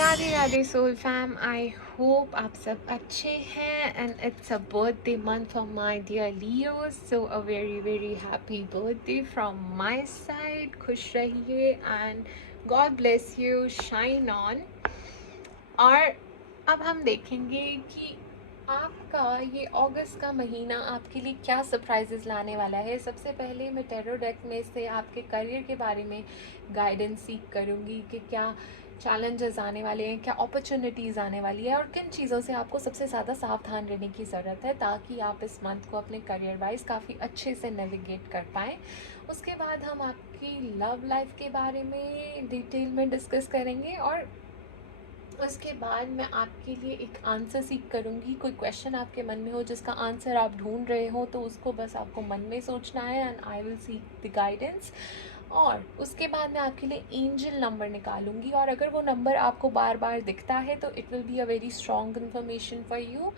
Radhe Radhe soul fam, I hope आप सब अच्छे हैं and it's a birthday month for my dear Leo, so a very very happy birthday from my side. खुश रहिए and God bless you, shine on. और अब हम देखेंगे कि आपका ये अगस्त का महीना आपके लिए क्या सरप्राइजेस लाने वाला है। सबसे पहले मैं टैरो डेक में से आपके करियर के बारे में गाइडेंस सीख करूँगी कि क्या चैलेंजेस आने वाले हैं, क्या अपॉर्चुनिटीज़ आने वाली है और किन चीज़ों से आपको सबसे ज़्यादा सावधान रहने की ज़रूरत है ताकि आप इस मंथ को अपने करियर वाइज काफ़ी अच्छे से नेविगेट कर पाएँ। उसके बाद हम आपकी लव लाइफ के बारे में डिटेल में डिस्कस करेंगे और उसके बाद मैं आपके लिए एक आंसर सीख करूँगी। कोई क्वेश्चन आपके मन में हो जिसका आंसर आप ढूंढ रहे हो तो उसको बस आपको मन में सोचना है and I will seek the guidance. और उसके बाद मैं आपके लिए एंजल नंबर निकालूंगी और अगर वो नंबर आपको बार बार दिखता है तो it will be a very strong information for you.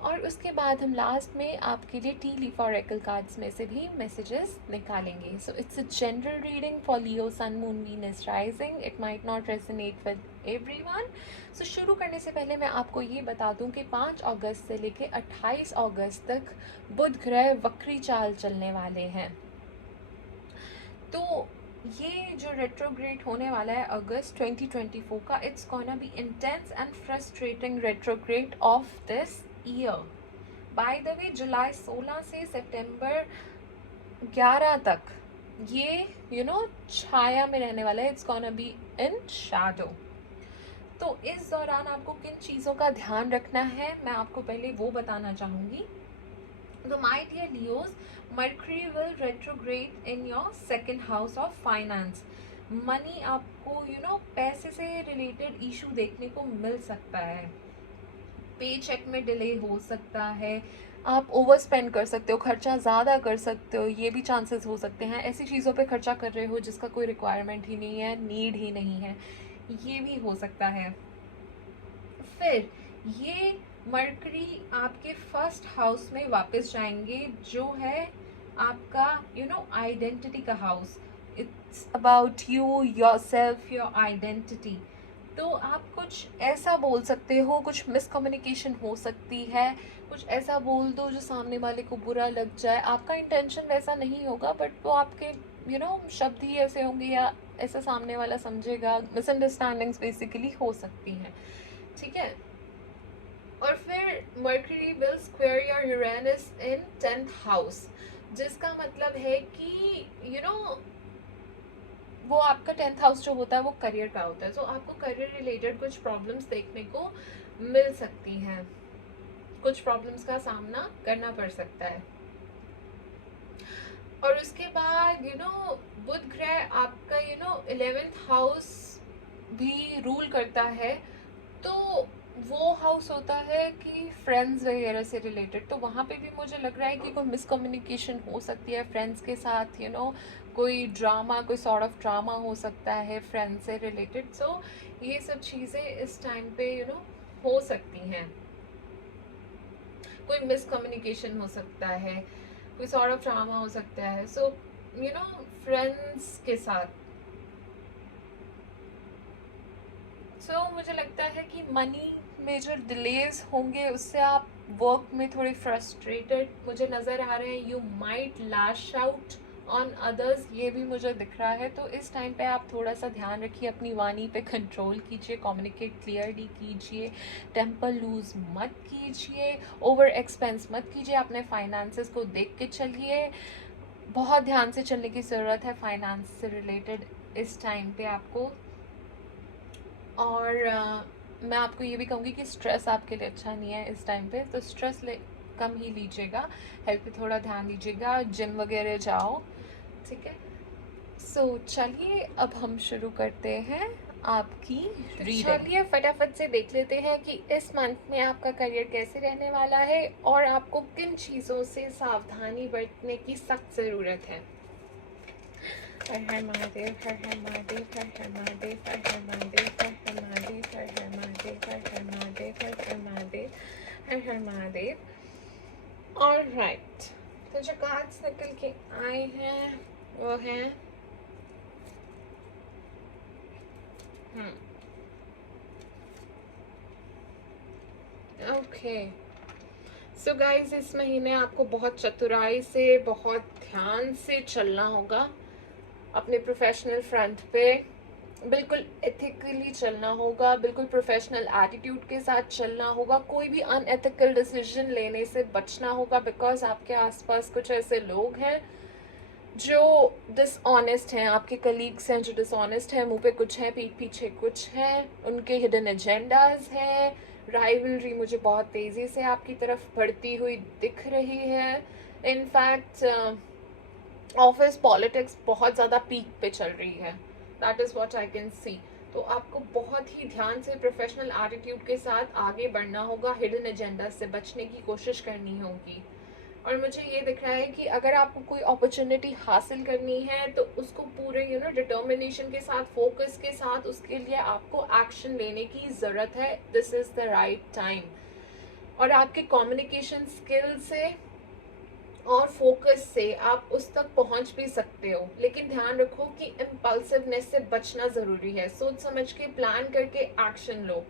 और उसके बाद हम लास्ट में आपके लिए टी लीफ ऑरेकल कार्ड्स में से भी मैसेजेस निकालेंगे। So it's a general reading for Leo sun moon Venus rising, it might not resonate with everyone. So शुरू करने से पहले मैं आपको ये बता दूं कि 5 अगस्त से लेके 28 अगस्त तक बुध ग्रह वक्री चाल चलने वाले हैं। तो ये जो रेट्रोग्रेड होने वाला है अगस्त 2024 का, it's gonna be intense and frustrating retrograde of this year. By the way, जुलाई 16 से सितंबर 11 तक ये छाया में रहने वाला है। It's gonna be in Shadow. तो इस दौरान आपको किन चीज़ों का ध्यान रखना है मैं आपको पहले वो बताना चाहूँगी। तो my dear Leos, Mercury will retrograde in your second house of finance. Money आपको पैसे से रिलेटेड इशू देखने को मिल सकता है। पे चेक में डिले हो सकता है, आप ओवर स्पेंड कर सकते हो, खर्चा ज़्यादा कर सकते हो, ये भी चांसेस हो सकते हैं। ऐसी चीज़ों पे खर्चा कर रहे हो जिसका कोई रिक्वायरमेंट ही नहीं है, नीड ही नहीं है, ये भी हो सकता है। फिर ये मर्करी आपके फर्स्ट हाउस में वापस जाएंगे जो है आपका आइडेंटिटी का house. It's about you, your self, your identity. तो आप कुछ ऐसा बोल सकते हो, कुछ मिसकम्युनिकेशन हो सकती है, कुछ ऐसा बोल दो जो सामने वाले को बुरा लग जाए। आपका इंटेंशन वैसा नहीं होगा बट वो आपके शब्द ही ऐसे होंगे या ऐसा सामने वाला समझेगा। मिसअंडरस्टैंडिंग्स बेसिकली हो सकती हैं, ठीक है। और फिर mercury will square your Uranus in 10th house, जिसका मतलब है कि वो आपका 10th हाउस जो होता है वो करियर का होता है। तो आपको करियर रिलेटेड कुछ प्रॉब्लम्स देखने को मिल सकती हैं, कुछ प्रॉब्लम्स का सामना करना पड़ सकता है। और उसके बाद बुध ग्रह आपका 11th हाउस भी रूल करता है। तो वो हाउस होता है कि फ्रेंड्स वगैरह से रिलेटेड, तो वहाँ पे भी मुझे लग रहा है कि कोई मिसकम्युनिकेशन हो सकती है फ्रेंड्स के साथ। कोई ड्रामा, कोई सॉर्ट ऑफ ड्रामा हो सकता है फ्रेंड्स से रिलेटेड। सो ये सब चीज़ें इस टाइम पे हो सकती हैं। कोई मिसकम्युनिकेशन हो सकता है, कोई सॉर्ट ऑफ ड्रामा हो सकता है। सो फ्रेंड्स के साथ। सो मुझे लगता है कि मनी में जो डिलेज होंगे उससे आप वर्क में थोड़े फ्रस्ट्रेटेड मुझे नज़र आ रहे हैं। You might lash out on others, ये भी मुझे दिख रहा है। तो इस टाइम पे आप थोड़ा सा ध्यान रखिए, अपनी वाणी पे कंट्रोल कीजिए, कम्युनिकेट क्लियरली कीजिए, टेम्पर लूज मत कीजिए, ओवर एक्सपेंस मत कीजिए, अपने फाइनेंसेस को देख के चलिए। बहुत ध्यान से चलने की ज़रूरत है फाइनेंस से रिलेटेड इस टाइम पे आपको। और मैं आपको ये भी कहूँगी कि स्ट्रेस आपके लिए अच्छा नहीं है इस टाइम पे, तो स्ट्रेस कम ही लीजिएगा, हेल्थ पे थोड़ा ध्यान दीजिएगा, जिम वगैरह जाओ, ठीक है। सो चलिए अब हम शुरू करते हैं आपकी रीडिंग। चलिए फटाफट से देख लेते हैं कि इस मंथ में आपका करियर कैसे रहने वाला है और आपको किन चीज़ों से सावधानी बरतने की सख्त ज़रूरत है। हर हर महादेव, हर हर महादेव, हर हर महादेव, हर हर महादेव, हर हर महादेव, हर हर महादेव, हर हर महादेव, हर हर महादेव, हर हर महादेव। ऑलराइट, तो जो कार्ड्स निकल के आए हैं वो हैं ओके। सो गाइज, इस महीने आपको बहुत चतुराई से, बहुत ध्यान से चलना होगा अपने प्रोफेशनल फ्रंट पे। बिल्कुल एथिकली चलना होगा, बिल्कुल प्रोफेशनल एटीट्यूड के साथ चलना होगा। कोई भी अनएथिकल डिसीजन लेने से बचना होगा, बिकॉज आपके आसपास कुछ ऐसे लोग हैं जो डिसऑनेस्ट हैं, आपके कलीग्स हैं जो डिसऑनेस्ट हैं, मुंह पे कुछ है, पीठ पीछे कुछ है, उनके हिडन एजेंडाज हैं। राइवलरी मुझे बहुत तेज़ी से आपकी तरफ बढ़ती हुई दिख रही है। इनफैक्ट ऑफिस पॉलिटिक्स बहुत ज़्यादा पीक पे चल रही है, that is what I can see. तो आपको बहुत ही ध्यान से प्रोफेशनल एटीट्यूड के साथ आगे बढ़ना होगा, हिडन एजेंडा से बचने की कोशिश करनी होगी। और मुझे ये दिख रहा है कि अगर आपको कोई अपॉर्चुनिटी हासिल करनी है तो उसको पूरे डिटर्मिनेशन के साथ, फोकस के साथ, उसके लिए आपको एक्शन लेने की ज़रूरत है। This is the right time. और आपके कम्युनिकेशन स्किल से और फोकस से आप उस तक पहुंच भी सकते हो, लेकिन ध्यान रखो कि इम्पल्सिवनेस से बचना ज़रूरी है। सोच समझ के, प्लान करके एक्शन लो।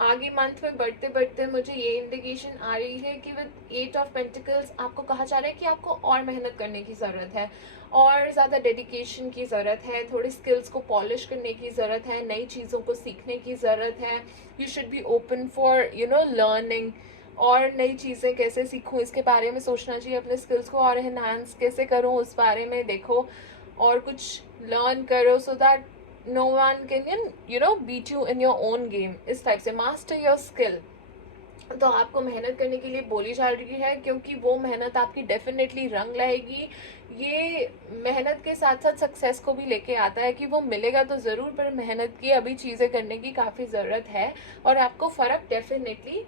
आगे मंथ में बढ़ते बढ़ते मुझे ये इंडिकेशन आ रही है कि विद 8 ऑफ पेंटिकल्स आपको कहा जा रहा है कि आपको और मेहनत करने की ज़रूरत है, और ज़्यादा डेडिकेशन की ज़रूरत है, थोड़ी स्किल्स को पॉलिश करने की ज़रूरत है, नई चीज़ों को सीखने की ज़रूरत है। You should be open for learning, और नई चीज़ें कैसे सीखूं इसके बारे में सोचना चाहिए। अपने स्किल्स को और एनहांस कैसे करूं उस बारे में देखो, और कुछ लर्न करो so that no one can beat you in your own game. इस टाइप से मास्टर योर स्किल। तो आपको मेहनत करने के लिए बोली जा रही है, क्योंकि वो मेहनत आपकी डेफिनेटली रंग लाएगी। ये मेहनत के साथ साथ सक्सेस को भी लेके आता है कि वो मिलेगा तो ज़रूर, पर मेहनत की अभी चीज़ें करने की काफ़ी ज़रूरत है, और आपको फ़र्क डेफिनेटली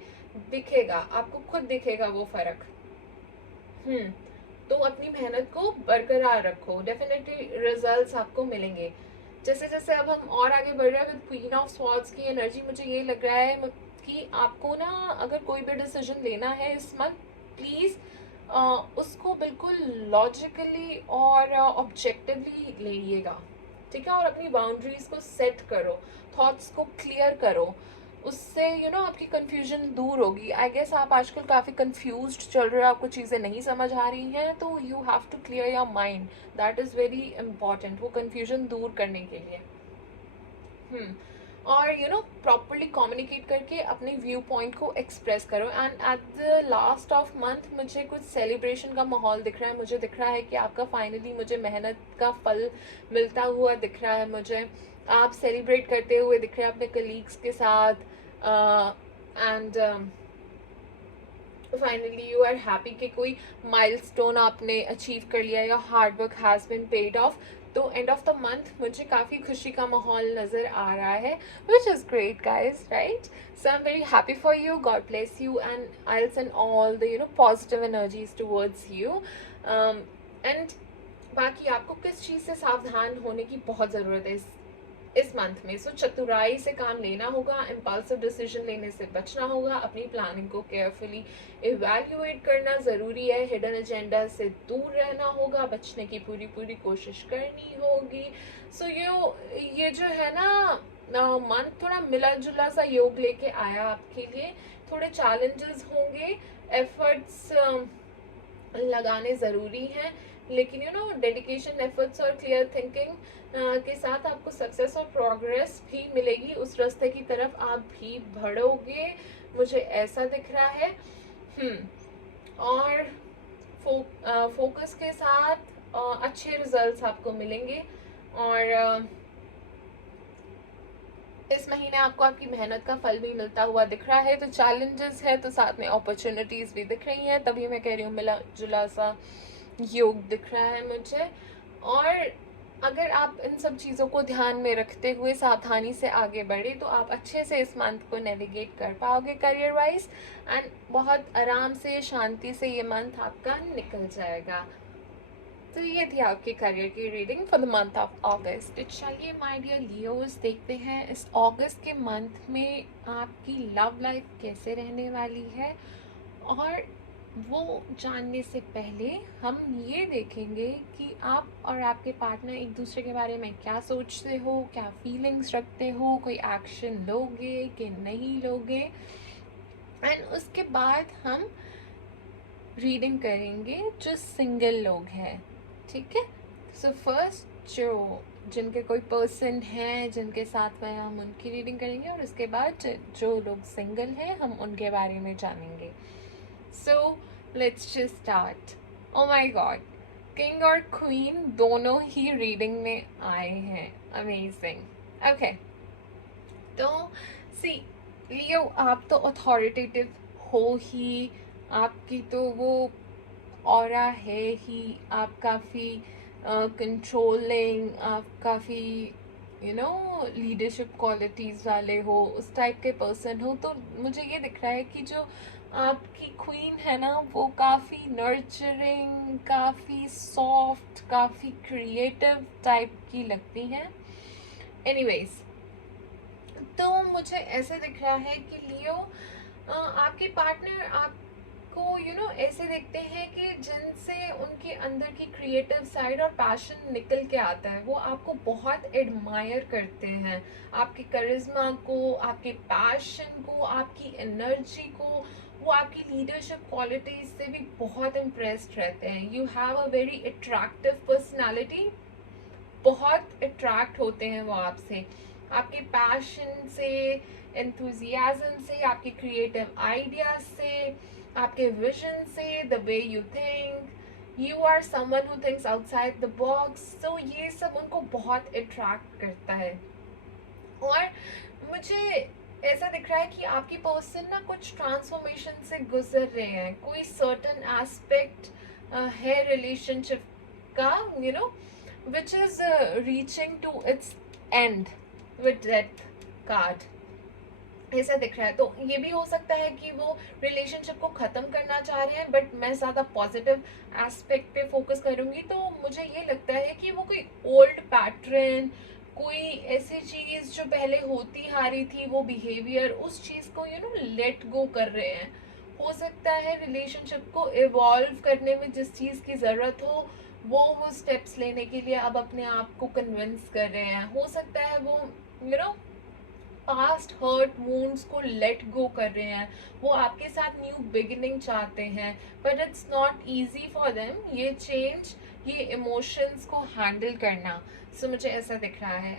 दिखेगा, आपको खुद दिखेगा वो फ़र्क। तो अपनी मेहनत को बरकरार रखो, डेफिनेटली रिजल्ट्स आपको मिलेंगे। जैसे जैसे अब हम और आगे बढ़ रहे हैं विद क्वीन ऑफ स्वॉर्ड्स की एनर्जी, मुझे ये लग रहा है कि आपको ना अगर कोई भी डिसीजन लेना है इस मंथ, प्लीज़ उसको बिल्कुल लॉजिकली और ऑब्जेक्टिवली लीजिएगा, ठीक है। और अपनी बाउंड्रीज़ को सेट करो, थॉट्स को क्लियर करो, उससे आपकी कन्फ्यूजन दूर होगी। आई गेस आप आजकल काफ़ी कन्फ्यूज्ड चल रहे हो, आपको चीज़ें नहीं समझ आ रही हैं, तो you have to clear your mind, that is very important, वो कन्फ्यूजन दूर करने के लिए। और प्रॉपरली कम्युनिकेट करके अपने व्यू पॉइंट को एक्सप्रेस करो। And at the last of month मुझे कुछ सेलिब्रेशन का माहौल दिख रहा है। मुझे दिख रहा है कि आपका फाइनली मुझे मेहनत का फल मिलता हुआ दिख रहा है। मुझे आप सेलिब्रेट करते हुए दिख रहे हैं अपने कलीग्स के साथ, and finally you are happy कि कोई माइलस्टोन आपने अचीव कर लिया, या hard work has been paid off. तो एंड ऑफ द मंथ मुझे काफ़ी खुशी का माहौल नज़र आ रहा है, which is great guys, right. So I am very happy for you, God bless you, and I will send all the positive energies towards you. And बाकी आपको किस चीज़ से सावधान होने की बहुत ज़रूरत है इस मंथ में। सो चतुराई से काम लेना होगा, इम्पल्सिव डिसीजन लेने से बचना होगा, अपनी प्लानिंग को केयरफुली इवैल्यूएट करना ज़रूरी है, हिडन एजेंडा से दूर रहना होगा, बचने की पूरी पूरी कोशिश करनी होगी। सो ये जो है ना मंथ थोड़ा मिला जुला सा योग लेके आया आपके लिए। थोड़े चैलेंजेस होंगे, एफर्ट्स लगाने ज़रूरी हैं, लेकिन डेडिकेशन, एफर्ट्स और क्लियर थिंकिंग के साथ आपको सक्सेस और प्रोग्रेस भी मिलेगी। उस रास्ते की तरफ आप भी बढ़ोगे, मुझे ऐसा दिख रहा है। और फोकस के साथ अच्छे रिजल्ट्स आपको मिलेंगे। और इस महीने आपको आपकी मेहनत का फल भी मिलता हुआ दिख रहा है। तो चैलेंजेस है तो साथ में अपॉर्चुनिटीज़ भी दिख रही हैं, तभी मैं कह रही हूँ मिला जुला सा योग दिख रहा है मुझे। और अगर आप इन सब चीज़ों को ध्यान में रखते हुए सावधानी से आगे बढ़े तो आप अच्छे से इस मंथ को नेविगेट कर पाओगे करियर वाइज, एंड बहुत आराम से, शांति से ये मंथ आपका निकल जाएगा। तो ये थी आपकी करियर की reading for the month of अगस्त। तो चलिए माय डियर लियोस, देखते हैं इस अगस्त के मंथ में आपकी लव लाइफ कैसे रहने वाली है। और वो जानने से पहले हम ये देखेंगे कि आप और आपके पार्टनर एक दूसरे के बारे में क्या सोचते हो, क्या फीलिंग्स रखते हो, कोई एक्शन लोगे कि नहीं लोगे। एंड उसके बाद हम रीडिंग करेंगे जो सिंगल लोग हैं, ठीक है। सो फर्स्ट जिनके कोई पर्सन है जिनके साथ में हम उनकी रीडिंग करेंगे, और उसके बाद जो लोग सिंगल हैं हम उनके बारे में जानेंगे। So let's just start. Oh my God, king और क्वीन दोनों ही रीडिंग में आए हैं। अमेजिंग। ओके, तो सी लियो, आप तो अथॉरिटेटिव हो ही, आपकी तो वो ऑरा है ही, आप काफ़ी कंट्रोलिंग, आप काफ़ी लीडरशिप क्वालिटीज़ वाले हो, उस टाइप के पर्सन हो। तो मुझे ये दिख रहा है कि जो आपकी क्वीन है ना, वो काफ़ी नर्चरिंग, काफ़ी सॉफ्ट, काफ़ी क्रिएटिव टाइप की लगती हैं। एनीवेज, तो मुझे ऐसे दिख रहा है कि लियो, आपके पार्टनर आपको ऐसे देखते हैं कि जिनसे उनके अंदर की क्रिएटिव साइड और पैशन निकल के आता है। वो आपको बहुत एडमायर करते हैं, आपके करिश्मा को, आपके पैशन को, आपकी एनर्जी को। वो आपकी लीडरशिप क्वालिटीज से भी बहुत इम्प्रेस्ड रहते हैं। You have a very attractive personality, बहुत अट्रैक्ट होते हैं वो आपसे, आपके पैशन से, एंथुजियाज्म से, आपके क्रिएटिव आइडियाज से, आपके विजन से, the way you think. You are someone who thinks outside the box. तो ये सब उनको बहुत अट्रैक्ट करता है। और मुझे ऐसा दिख रहा है कि आपकी पर्सन ना कुछ ट्रांसफॉर्मेशन से गुजर रहे हैं। कोई सर्टन एस्पेक्ट है रिलेशनशिप का, which is reaching to its end with death card, ऐसा दिख रहा है। तो ये भी हो सकता है कि वो रिलेशनशिप को ख़त्म करना चाह रहे हैं, बट मैं ज़्यादा पॉजिटिव एस्पेक्ट पे फोकस करूँगी। तो मुझे ये लगता है कि वो कोई ओल्ड पैटर्न, कोई ऐसी चीज़ जो पहले होती आ रही थी, वो बिहेवियर, उस चीज़ को लेट गो कर रहे हैं। हो सकता है रिलेशनशिप को इवॉल्व करने में जिस चीज़ की ज़रूरत हो, वो स्टेप्स लेने के लिए अब अपने आप को कन्विंस कर रहे हैं। हो सकता है वो पास्ट हर्ट वुंड्स को लेट गो कर रहे हैं। वो आपके साथ न्यू बिगिनिंग चाहते हैं, but it's not easy for them ये चेंज, ये इमोशंस को हैंडल करना। सो मुझे ऐसा दिख रहा है।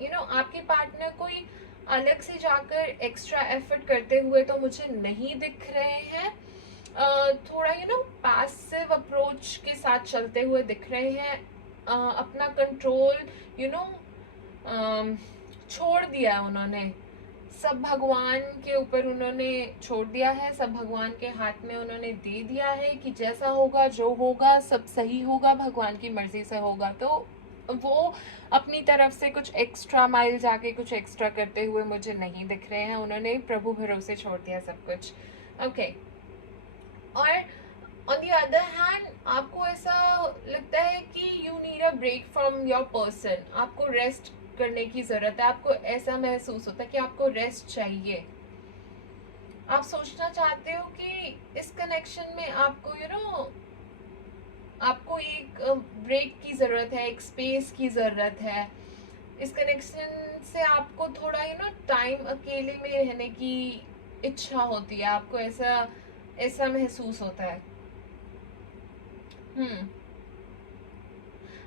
एंड आपके पार्टनर कोई अलग से जाकर एक्स्ट्रा एफर्ट करते हुए तो मुझे नहीं दिख रहे हैं। थोड़ा पैसिव अप्रोच के साथ चलते हुए दिख रहे हैं। अपना कंट्रोल छोड़ दिया है उन्होंने, सब भगवान के ऊपर उन्होंने छोड़ दिया है, सब भगवान के हाथ में उन्होंने दे दिया है कि जैसा होगा, जो होगा सब सही होगा, भगवान की मर्जी से होगा। तो वो अपनी तरफ से कुछ एक्स्ट्रा माइल जाके कुछ एक्स्ट्रा करते हुए मुझे नहीं दिख रहे हैं। उन्होंने प्रभु भरोसे छोड़ दिया सब कुछ। ओके, और ऑन द अदर हैंड आपको ऐसा लगता है कि you need a break from your person. आपको रेस्ट करने की ज़रूरत है। आपको ऐसा महसूस होता है कि आपको रेस्ट चाहिए। आप सोचना चाहते हो कि इस कनेक्शन में आपको आपको एक ब्रेक की ज़रूरत है, एक स्पेस की ज़रूरत है। इस कनेक्शन से आपको थोड़ा टाइम अकेले में रहने की इच्छा होती है। आपको ऐसा ऐसा महसूस होता है।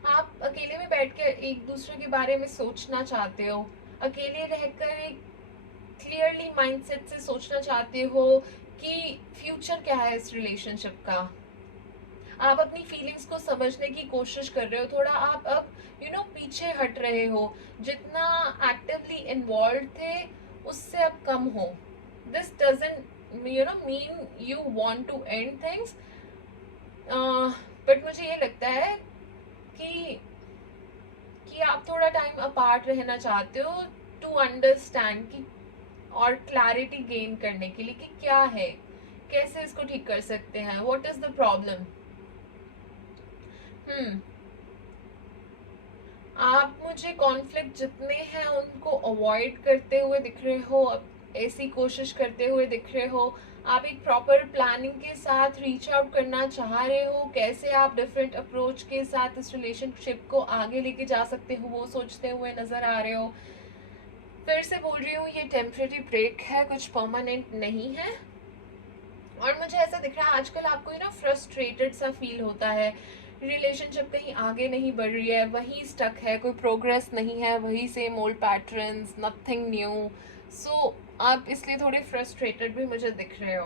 आप अकेले में बैठकर एक दूसरे के बारे में सोचना चाहते हो। अकेले रहकर एक क्लियरली माइंडसेट से सोचना चाहते हो कि फ्यूचर क्या है इस रिलेशनशिप का। आप अपनी फीलिंग्स को समझने की कोशिश कर रहे हो। थोड़ा आप अब पीछे हट रहे हो। जितना एक्टिवली इन्वॉल्व थे उससे अब कम हो। This doesn't mean you want to end things, but मुझे ये लगता है कि आप थोड़ा टाइम अपार्ट रहना चाहते हो टू अंडरस्टैंड कि, और क्लैरिटी गेन करने के लिए कि क्या है, कैसे इसको ठीक कर सकते हैं, व्हाट इज द प्रॉब्लम। हम्म आप मुझे कॉन्फ्लिक्ट जितने हैं उनको अवॉइड करते हुए दिख रहे हो, ऐसी कोशिश करते हुए दिख रहे हो। आप एक प्रॉपर प्लानिंग के साथ रीच आउट करना चाह रहे हो, कैसे आप डिफरेंट अप्रोच के साथ इस रिलेशनशिप को आगे लेके जा सकते हो वो सोचते हुए नज़र आ रहे हो। फिर से बोल रही हूँ, ये टेम्परेरी ब्रेक है, कुछ परमानेंट नहीं है। और मुझे ऐसा दिख रहा है आजकल आपको ना फ्रस्ट्रेटेड सा फील होता है, रिलेशनशिप कहीं आगे नहीं बढ़ रही है, वही स्टक है, कोई प्रोग्रेस नहीं है, वही same old patterns, nothing new. So आप इसलिए थोड़े फ्रस्ट्रेटेड भी मुझे दिख रहे हो।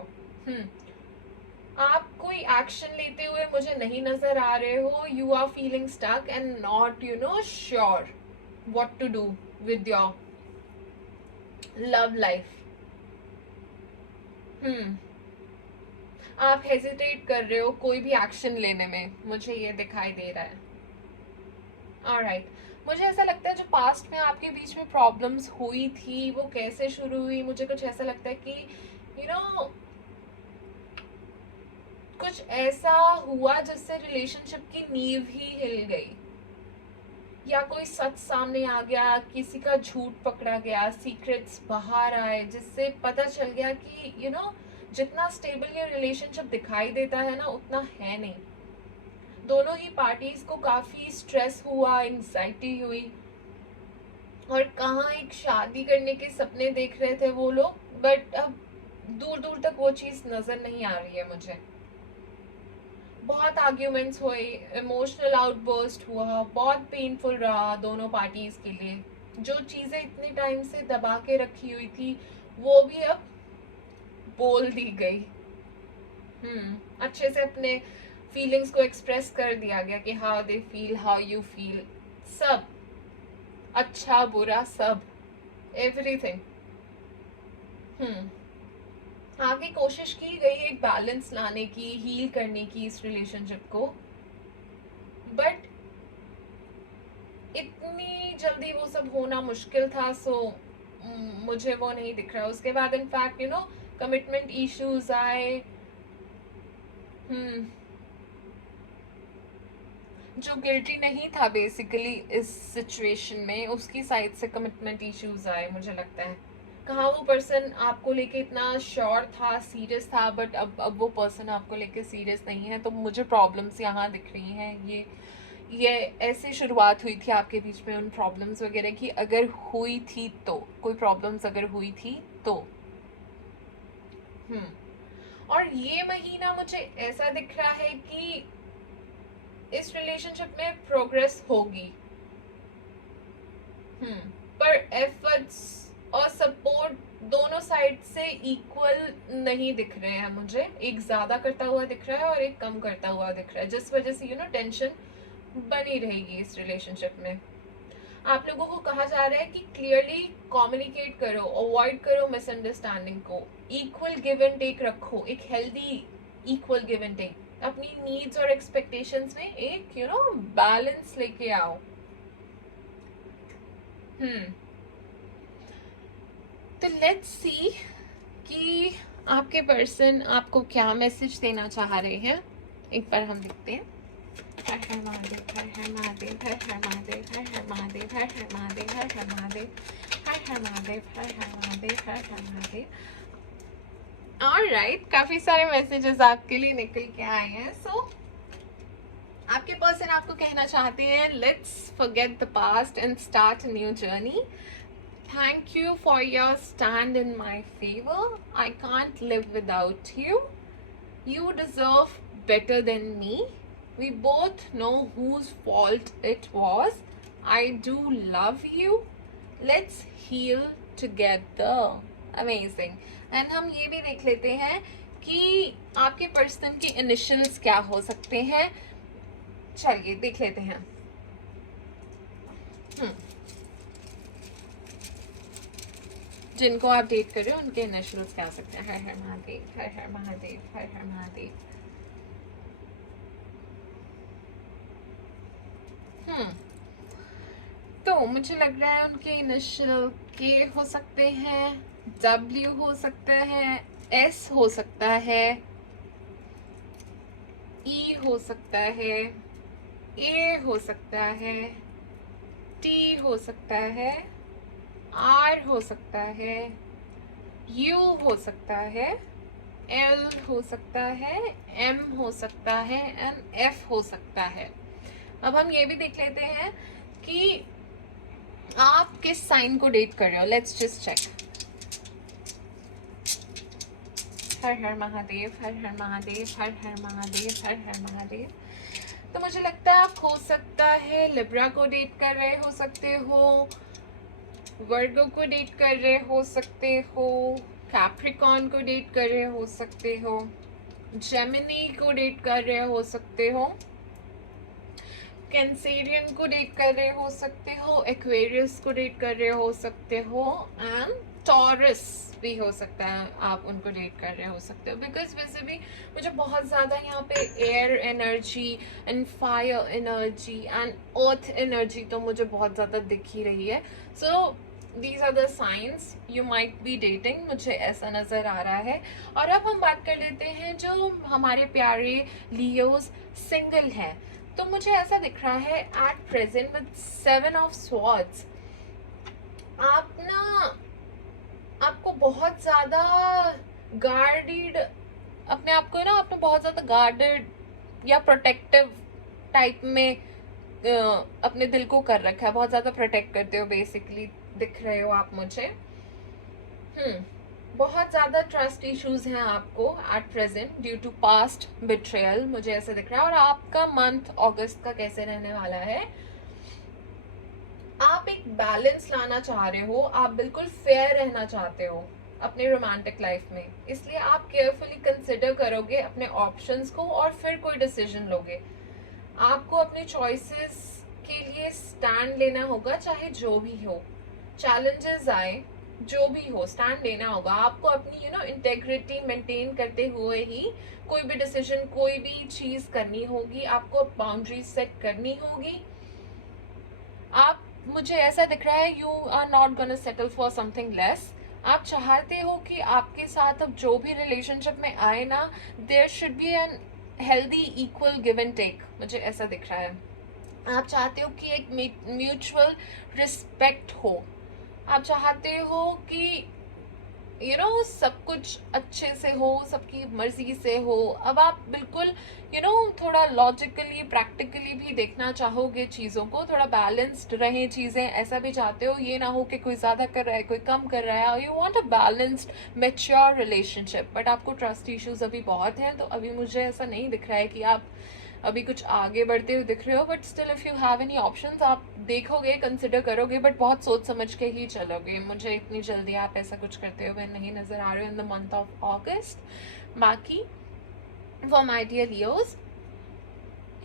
आप कोई एक्शन लेते हुए मुझे नहीं नजर आ रहे हो। You are feeling stuck and not sure what to do with your love life. आप हेजिटेट कर रहे हो कोई भी एक्शन लेने में, मुझे ये दिखाई दे रहा है। ऑलराइट, मुझे ऐसा लगता है जो पास्ट में आपके बीच में प्रॉब्लम्स हुई थी वो कैसे शुरू हुई, मुझे कुछ ऐसा लगता है कि यू नो कुछ ऐसा हुआ जिससे रिलेशनशिप की नींव ही हिल गई, या कोई सच सामने आ गया, किसी का झूठ पकड़ा गया, सीक्रेट्स बाहर आए जिससे पता चल गया कि जितना स्टेबल ये रिलेशनशिप दिखाई देता है ना उतना है नहीं। दोनों ही पार्टीज को काफी स्ट्रेस हुआ, एंजाइटी हुई, और कहाँ एक शादी करने के सपने देख रहे थे वो लोग, बट अब दूर दूर तक वो चीज नजर नहीं आ रही है मुझे। बहुत आर्ग्यूमेंट्स हुए, इमोशनल आउटबर्स्ट हुआ, बहुत पेनफुल रहा दोनों पार्टीज के लिए। जो चीजें इतने टाइम से दबा के रखी हुई थी वो भी अब बोल दी गई। अच्छे से अपने फीलिंग्स को एक्सप्रेस कर दिया गया कि how they feel, how you feel, सब अच्छा बुरा सब, एवरीथिंग। आगे कोशिश की गई एक बैलेंस लाने की, हील करने की इस रिलेशनशिप को, बट इतनी जल्दी वो सब होना मुश्किल था। सो मुझे वो नहीं दिख रहा। उसके बाद इनफैक्ट कमिटमेंट इश्यूज आए। जो गिल्टी नहीं था बेसिकली इस सिचुएशन में, उसकी साइड से कमिटमेंट इश्यूज आए मुझे लगता है। कहाँ वो पर्सन आपको लेके इतना श्योर था, सीरियस था, बट अब वो पर्सन आपको लेके सीरियस नहीं है। तो मुझे प्रॉब्लम्स यहाँ दिख रही हैं। ये ऐसे शुरुआत हुई थी आपके बीच में उन प्रॉब्लम्स वगैरह की, अगर हुई थी तो, कोई प्रॉब्लम्स अगर हुई थी तो। और ये महीना मुझे ऐसा दिख रहा है कि इस रिलेशनशिप में प्रोग्रेस होगी, पर एफर्ट्स और सपोर्ट दोनों साइड से इक्वल नहीं दिख रहे हैं मुझे। एक ज्यादा करता हुआ दिख रहा है और एक कम करता हुआ दिख रहा है, जिस वजह से टेंशन बनी रहेगी इस रिलेशनशिप में। आप लोगों को कहा जा रहा है कि क्लियरली कम्युनिकेट करो, अवॉइड करो मिसअंडरस्टैंडिंग को, इक्वल गिव एंड टेक रखो, एक healthy equal give and take, अपनी नीड्स और एक्सपेक्टेशंस में एक बैलेंस लेके आओ। तो लेट्स सी कि आपके पर्सन आपको क्या मैसेज देना चाह रहे हैं। एक बार हम देखते हैं। हर हर महादेव, हर हर महादेव, हर हर महादेव, हर हर महादेव, हर हर महादेव, हर हर महादेव, हर हर महादेव, हर हर महादेव, हर हर महादेव। ऑलराइट, काफी सारे मैसेजेस आपके लिए निकल के आए हैं। सो आपके पर्सन आपको कहना चाहते हैं, let's forget the past and start a new journey. Thank you for your stand in my favor. I can't live without you. You deserve better than me. We both know whose fault it was. I do love you. Let's heal together. Amazing. And हम ये भी देख लेते हैं कि आपके person के initials क्या हो सकते हैं। चलिए देख लेते हैं। जिनको आप डेट कर रहे हो उनके इनिशियल्स क्या हो सकते हैं। हर हर महादेव, हर हर महादेव, हर हर महादेव। तो मुझे लग रहा है उनके इनिशियल के हो सकते हैं, W हो सकता है, S हो सकता है, E हो सकता है, ए हो सकता है, टी हो सकता है, आर हो सकता है, यू हो सकता है, एल हो सकता है, एम हो सकता है एंड एफ हो सकता है। अब हम ये भी देख लेते हैं कि आप किस साइन को डेट कर रहे हो। Let's just check. हर हर महादेव, हर हर महादेव, हर हर महादेव, हर हर महादेव। तो मुझे लगता है आप हो सकता है लिब्रा को डेट कर रहे हो सकते हो, वर्गो को डेट कर रहे हो सकते हो, कैप्रिकॉन को डेट कर रहे हो सकते हो, जेमिनी को डेट कर रहे हो सकते हो, कैंसेरियन को डेट कर रहे हो सकते हो, एक्वेरियस को डेट कर रहे हो सकते हो एंड टॉरस भी हो सकता है, आप उनको डेट कर रहे हो सकते हो। बिकॉज वैसे भी मुझे बहुत ज़्यादा यहाँ पे air energy and fire energy and earth energy तो मुझे बहुत ज़्यादा दिख ही रही है। So these are the signs you might be dating, मुझे ऐसा नज़र आ रहा है। और अब हम बात कर लेते हैं जो हमारे प्यारे लियोस सिंगल हैं। तो मुझे ऐसा दिख रहा है at present with 7 of swords, आप ना, आपको बहुत ज़्यादा गार्डेड, अपने आप को ना आपने बहुत ज़्यादा गार्डेड या प्रोटेक्टिव टाइप में अपने दिल को कर रखा है, बहुत ज़्यादा प्रोटेक्ट करते हो बेसिकली, दिख रहे हो आप मुझे। बहुत ज़्यादा ट्रस्ट इश्यूज हैं आपको at present due to past betrayal, मुझे ऐसे दिख रहा है। और आपका मंथ अगस्त का कैसे रहने वाला है, आप एक बैलेंस लाना चाह रहे हो, आप बिल्कुल फेयर रहना चाहते हो अपने रोमांटिक लाइफ में, इसलिए आप केयरफुली कंसिडर करोगे अपने ऑप्शंस को और फिर कोई डिसीजन लोगे। आपको अपनी चॉइसेस के लिए स्टैंड लेना होगा, चाहे जो भी हो, चैलेंजेस आए, जो भी हो, स्टैंड लेना होगा आपको अपनी इंटेग्रिटी मेंटेन करते हुए ही कोई भी डिसीजन, कोई भी चीज़ करनी होगी, आपको बाउंड्री सेट करनी होगी। आप, मुझे ऐसा दिख रहा है you are not gonna settle for something less. आप चाहते हो कि आपके साथ अब जो भी रिलेशनशिप में आए ना, there should be an healthy equal give and take, मुझे ऐसा दिख रहा है। आप चाहते हो कि एक म्यूचुअल रिस्पेक्ट हो, आप चाहते हो कि सब कुछ अच्छे से हो, सबकी मर्जी से हो। अब आप बिल्कुल थोड़ा लॉजिकली प्रैक्टिकली भी देखना चाहोगे चीज़ों को, थोड़ा बैलेंस्ड रहे चीज़ें, ऐसा भी चाहते हो ये ना हो कि कोई ज़्यादा कर रहा है कोई कम कर रहा है। You want a balanced mature relationship, but आपको ट्रस्ट इश्यूज अभी बहुत हैं, तो अभी मुझे ऐसा नहीं दिख रहा है कि आप अभी कुछ आगे बढ़ते हुए दिख रहे हो। But still if you have any options, आप देखोगे, कंसिडर करोगे, बट बहुत सोच समझ के ही चलोगे। मुझे इतनी जल्दी आप ऐसा कुछ करते हुए नहीं नज़र आ रहे हो in the month of August. बाकी for my dear Leos,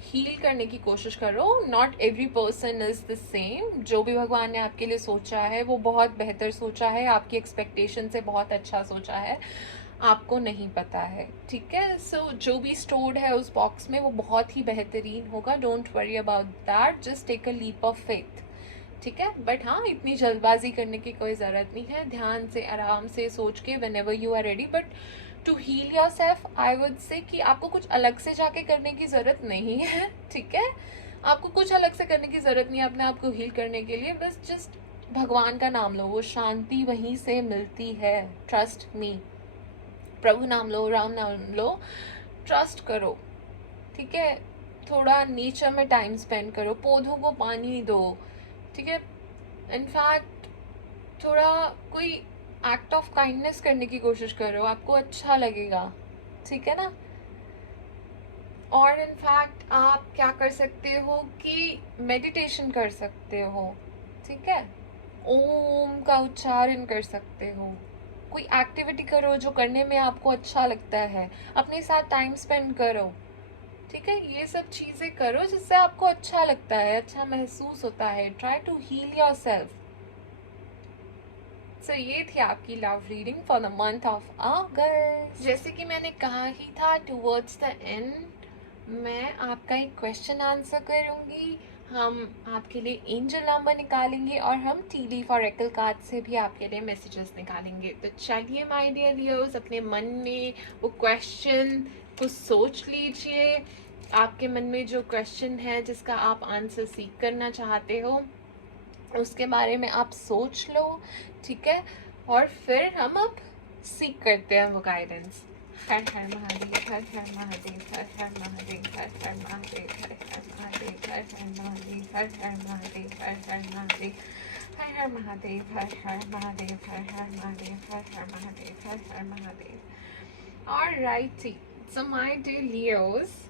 heal करने की कोशिश करो। Not every person is the same, जो भी भगवान ने आपके लिए सोचा है वो बहुत बेहतर सोचा है, आपकी एक्सपेक्टेशन से बहुत अच्छा सोचा है, आपको नहीं पता है, ठीक है। सो जो भी स्टोर्ड है उस बॉक्स में वो बहुत ही बेहतरीन होगा, don't worry about that, just take a leap of faith, ठीक है। बट हाँ, इतनी जल्दबाजी करने की कोई ज़रूरत नहीं है, ध्यान से आराम से सोच के whenever you are ready. But to heal yourself I would say कि आपको कुछ अलग से जाके करने की ज़रूरत नहीं है, ठीक है। आपको कुछ अलग से करने की ज़रूरत नहीं है अपने आप को हील करने के लिए, बस जस्ट भगवान का नाम लो, वो शांति वहीं से मिलती है, ट्रस्ट मी। प्रभु नाम लो, राम नाम लो, ट्रस्ट करो, ठीक है। थोड़ा नेचर में टाइम स्पेंड करो, पौधों को पानी दो, ठीक है। इनफैक्ट थोड़ा कोई एक्ट ऑफ काइंडनेस करने की कोशिश करो, आपको अच्छा लगेगा, ठीक है ना। और इनफैक्ट आप क्या कर सकते हो कि मेडिटेशन कर सकते हो, ठीक है। ओम का उच्चारण कर सकते हो, कोई एक्टिविटी करो जो करने में आपको अच्छा लगता है, अपने साथ टाइम स्पेंड करो, ठीक है। ये सब चीज़ें करो जिससे आपको अच्छा लगता है, अच्छा महसूस होता है। Try to heal yourself. So ये थी आपकी love reading for the month of August. जैसे कि मैंने कहा ही था, टुवर्ड्स द एंड मैं आपका एक क्वेश्चन आंसर करूँगी, हम आपके लिए एंजल नंबर निकालेंगे और हम टी लीफ ऑरेकल कार्ड से भी आपके लिए मैसेजेस निकालेंगे। तो चलिए माय डियर लियोस, अपने मन में वो क्वेश्चन को सोच लीजिए, आपके मन में जो क्वेश्चन है जिसका आप आंसर सीख करना चाहते हो उसके बारे में आप सोच लो, ठीक है, और फिर हम अब सीख करते हैं वो गाइडेंस। हर हर महादेव, हर हर महादेव, हर हर महादेव, हर हर महादेव, हर हर महादेव, हर हर महादेव, हर हर महादेव, हर हर महादेव, हर हर महादेव, हर हर महादेव, हर हर महादेव, हर हर महादेव, हर हर Mahadev. Alrighty, so my dear Leos,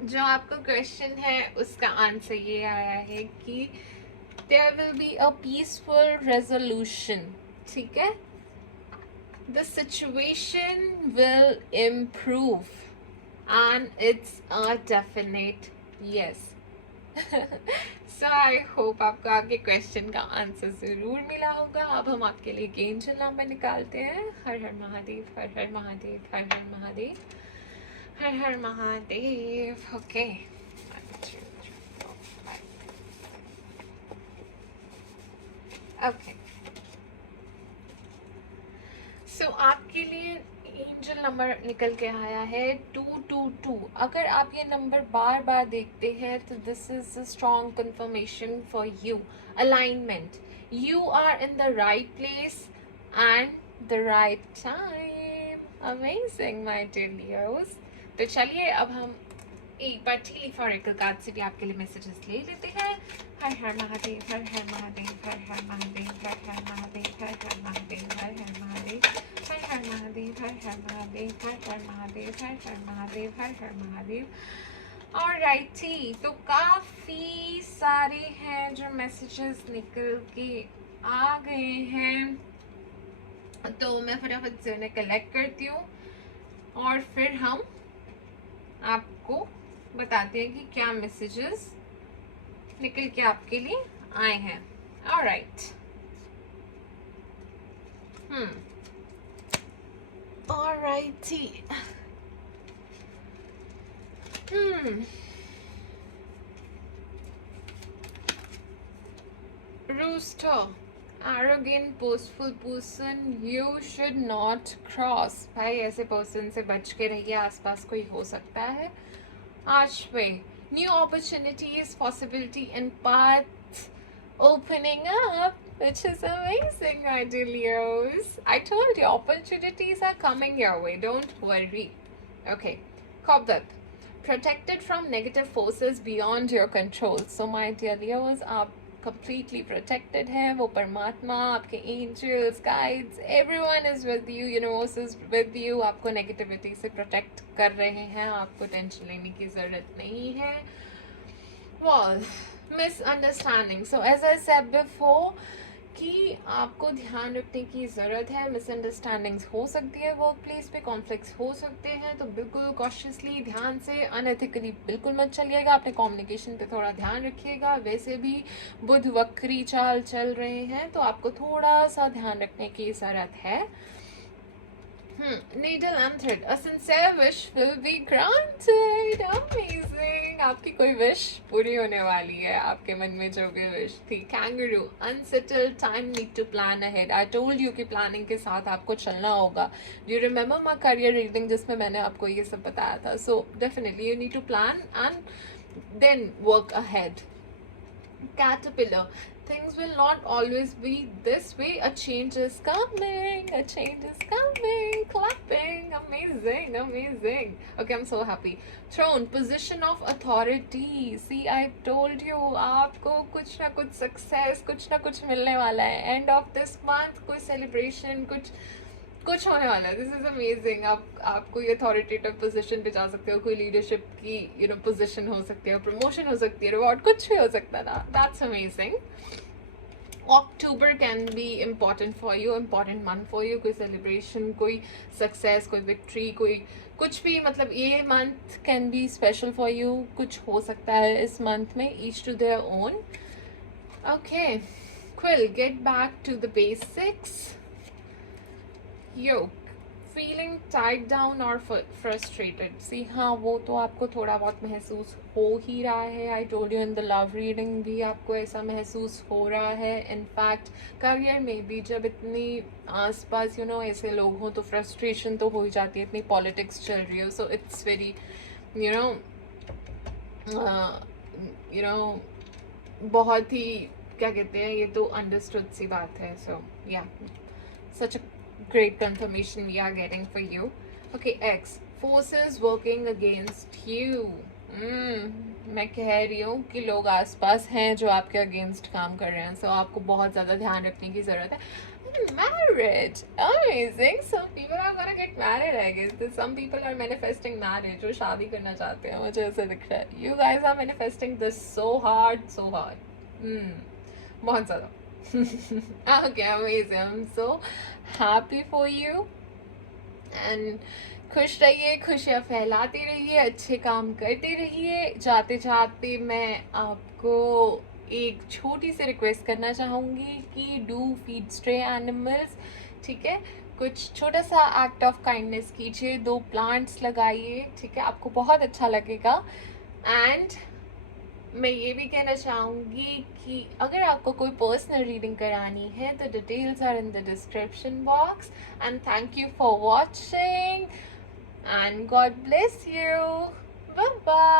जो आपका क्वेश्चन है उसका आंसर ये आया है कि there will be a peaceful resolution, ठीक है, the situation will improve and it's a definite yes. So I hope आपको आपके क्वेश्चन का आंसर ज़रूर मिला होगा। अब हम आपके लिए गेम नंबर निकालते हैं। हर हर महादेव, हर हर महादेव, हर हर महादेव, हर हर महादेव। ओके, ओके, सो आपके लिए एंजल नंबर निकल के आया है 222। अगर आप ये नंबर बार बार देखते हैं तो this is a strong confirmation for you, alignment, you are in the right place and the right time. Amazing my dear Leos. तो चलिए अब हम एक बार टीली फॉरेकल कार्ड से भी आपके लिए मैसेजेस ले लेते हैं। हर हर महादेव, हर हर महादेव, हर हर महादेव, हर हर महादेव, हर हर महादेव, हर हर महादेव, हर हर महादेव, हर हर महादेव, हर हर महादेव, हर हर महादेव, हर हर महादेव। ऑलराइटी, तो काफ़ी सारे हैं जो मैसेजेस निकल के आ गए हैं, तो मैं फटाफट से उन्हें कलेक्ट करती हूँ और फिर हम आपको बताते हैं कि क्या मैसेजेस निकल के आपके लिए आए हैं। Alright, alrighty, Rooster, arrogant, boastful person, you should not cross। भाई ऐसे पर्सन से बच के रहिए, आसपास कोई हो सकता है। आज पे new opportunities, possibility and paths opening up, which is amazing, my dear Leos. I told you, opportunities are coming your way, don't worry. Okay, cobweb, protected from negative forces beyond your control. So my dear Leos, आप completely protected हैं। वो परमात्मा, आपके angels, guides, everyone is with you, universe is with you, आपको negativity से protect कर रहे हैं, आपको टेंशन लेने की ज़रूरत नहीं है। Well, misunderstanding, so as I said before कि आपको ध्यान रखने की ज़रूरत है। मिसअंडरस्टैंडिंग्स हो सकती है वर्क प्लेस पे, कॉन्फ्लिक्ट्स हो सकते हैं, तो बिल्कुल कॉशियसली, ध्यान से, अनएथिकली बिल्कुल मत चलिएगा। अपने कम्युनिकेशन पे थोड़ा ध्यान रखिएगा। वैसे भी बुध वक्री चाल चल रहे हैं, तो आपको थोड़ा सा ध्यान रखने की ज़रूरत है। Needle and thread, a sincere wish will be granted. Amazing, आपकी कोई विश पूरी होने वाली है, आपके मन में जो भी विश थी। Kangaroo, unsettled time, need to plan ahead. I told you कि प्लानिंग के साथ आपको चलना होगा। Do you remember my career reading जिसमें मैंने आपको ये सब बताया था? So definitely you need to plan and then work ahead. Caterpillar, things will not always be this way. A change is coming. A change is coming. Clapping. Amazing. Amazing. Okay, I'm so happy. Throne, position of authority. See, I told you, आपको कुछ ना कुछ success, कुछ ना कुछ मिलने वाला है. End of this month, कोई celebration, कुछ होने वाला है। This is amazing. आप कोई अथॉरिटेटिव पोजीशन पे जा सकते हो, कोई लीडरशिप की पोजीशन हो सकती है, प्रमोशन हो सकती है, रिवॉर्ड कुछ भी हो सकता है ना। That's amazing. October can be important for you, important month for you. कोई सेलिब्रेशन, कोई सक्सेस, कोई विक्ट्री, कोई कुछ भी, मतलब ये month can be special for you. कुछ हो सकता है इस मंथ में, each to their own. Okay, quill, get back to the basics. Yoke, feeling tied down or frustrated. See, हाँ, वो तो आपको थोड़ा बहुत महसूस हो ही रहा है। I told you in the love reading भी आपको ऐसा महसूस हो रहा है। इनफैक्ट करियर में भी जब इतनी आसपास ऐसे लोग हों तो फ्रस्ट्रेशन तो हो ही जाती है। इतनी पॉलिटिक्स चल रही है, so it's very you know you know बहुत ही क्या कहते हैं, ये तो अंडरस्टूड सी बात है. सो या such a great confirmation we are getting for you. Okay, X, forces working against you. मैं कह रही हूँ कि लोग आसपास हैं जो आपके अगेंस्ट काम कर रहे हैं. सो आपको बहुत ज़्यादा ध्यान रखने की ज़रूरत है. Marriage, amazing. Some people are gonna get married, I guess. Some people are manifesting marriage, जो शादी करना चाहते हैं. मुझे ऐसा दिख रहा है. You guys are manifesting this so hard, so hard. बहुत ज़्यादा. Okay, amazing. I'm so happy for you. And खुश रहिए, खुशियाँ फैलाते रहिए, अच्छे काम करते रहिए. जाते जाते मैं आपको एक छोटी सी रिक्वेस्ट करना चाहूँगी कि डू फीड स्ट्रे एनिमल्स. ठीक है, कुछ छोटा सा एक्ट ऑफ काइंडनेस कीजिए, 2 प्लांट्स लगाइए. ठीक है, आपको बहुत अच्छा लगेगा. एंड मैं ये भी कहना चाहूँगी कि अगर आपको कोई पर्सनल रीडिंग करानी है तो details are in the description box. And thank you for watching and God bless you. Bye bye.